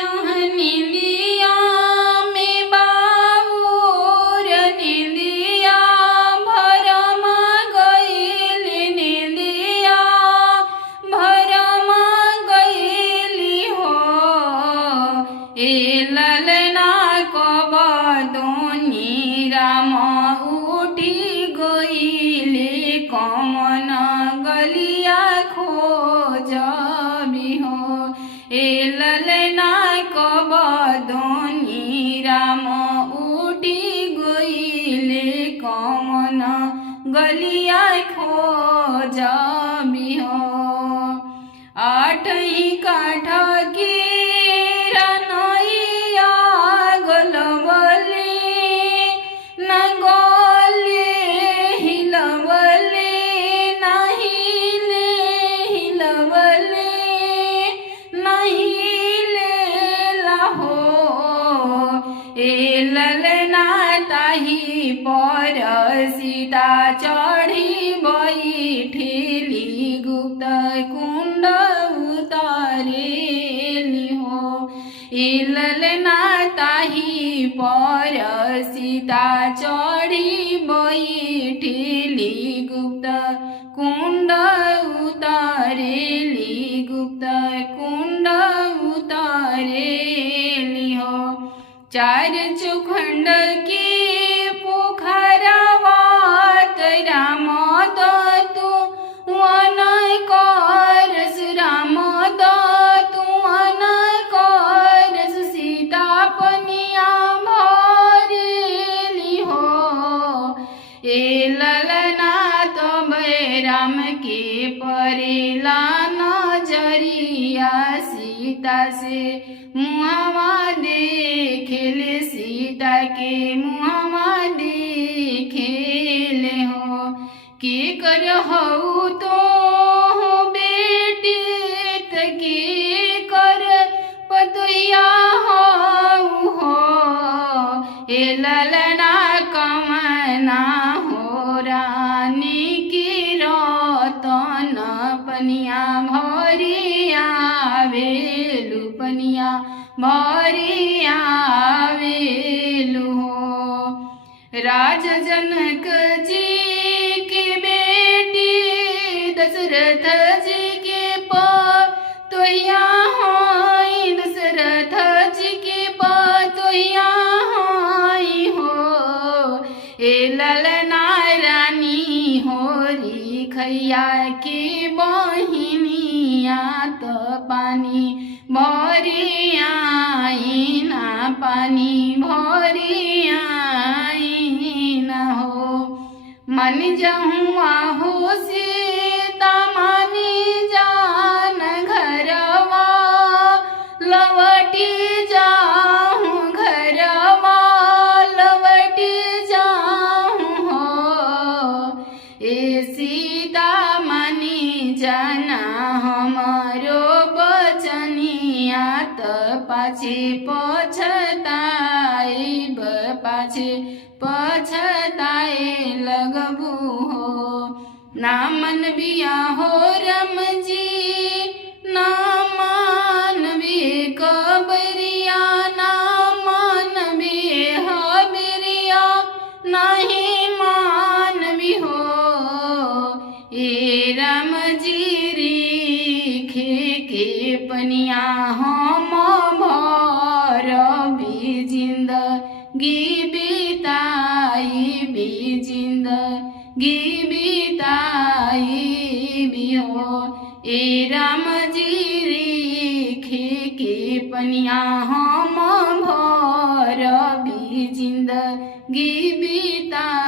यहाँ निंदिया में बाबूर निंदिया भरमा गईल निंदिया भरमा गईली हो ए ललना कब दोनी राम उठी गईले कमन गलिया खोजबी हो ए ललना कब दोनी राम उठी गईले कमन गलिया खोजबी हो आठही काठ की रनैया गलबले न गले हिलबले न हिलबले न हिलेला हो ए ललना ताही पर सीता चढ़ी बैठेली गुप्त कुंड उतारेली हो ए ललना ताही पर सीता चढ़ी बैठेली गुप्त कुंड उतारेली गुप्त कुंड उतारेली हो चार चौखंड की पोखरवात राम दत्तु वन करस राम दत्तु वन करस सीता पनिया भरेली हो ए ललना तब राम के परेला नजरिया सीता से मुहावा देखेले सीता के मुहावा देखेले हो के कर हऊ तो हो बेटी के कर पतुया हऊ हो ए ललना कमना हो रानी की रतन पनिया भरिया वेलु पनिया भरिया वेलु हो राज जनक जी की बेटी दशरथ जी के पतोया होई दशरथ जी के पतोया होई हो ए ललना रानी होरी खैया के बहिनिया तो पानी भरिया ना पानी भरिया ना हो मन जहुआ हो सीता मानी जान घरवा लवटी जाऊँ घरवा लवटी जाऊँ हो ए सीता मानी जाना हमारो बचनिया त पाछे पछताए लगबू हो ना मन बिया हो रम जी ना मान भी कबरिया ना मान भी हबरिया नहीं मान भी हो ए राम जी रीखे के पनिया हम भर भी जिंदगी बिताई भी जिंदगी बिताई भी हो ए राम जी रीखे के पनिया हम भर भी जिंदगी बिताई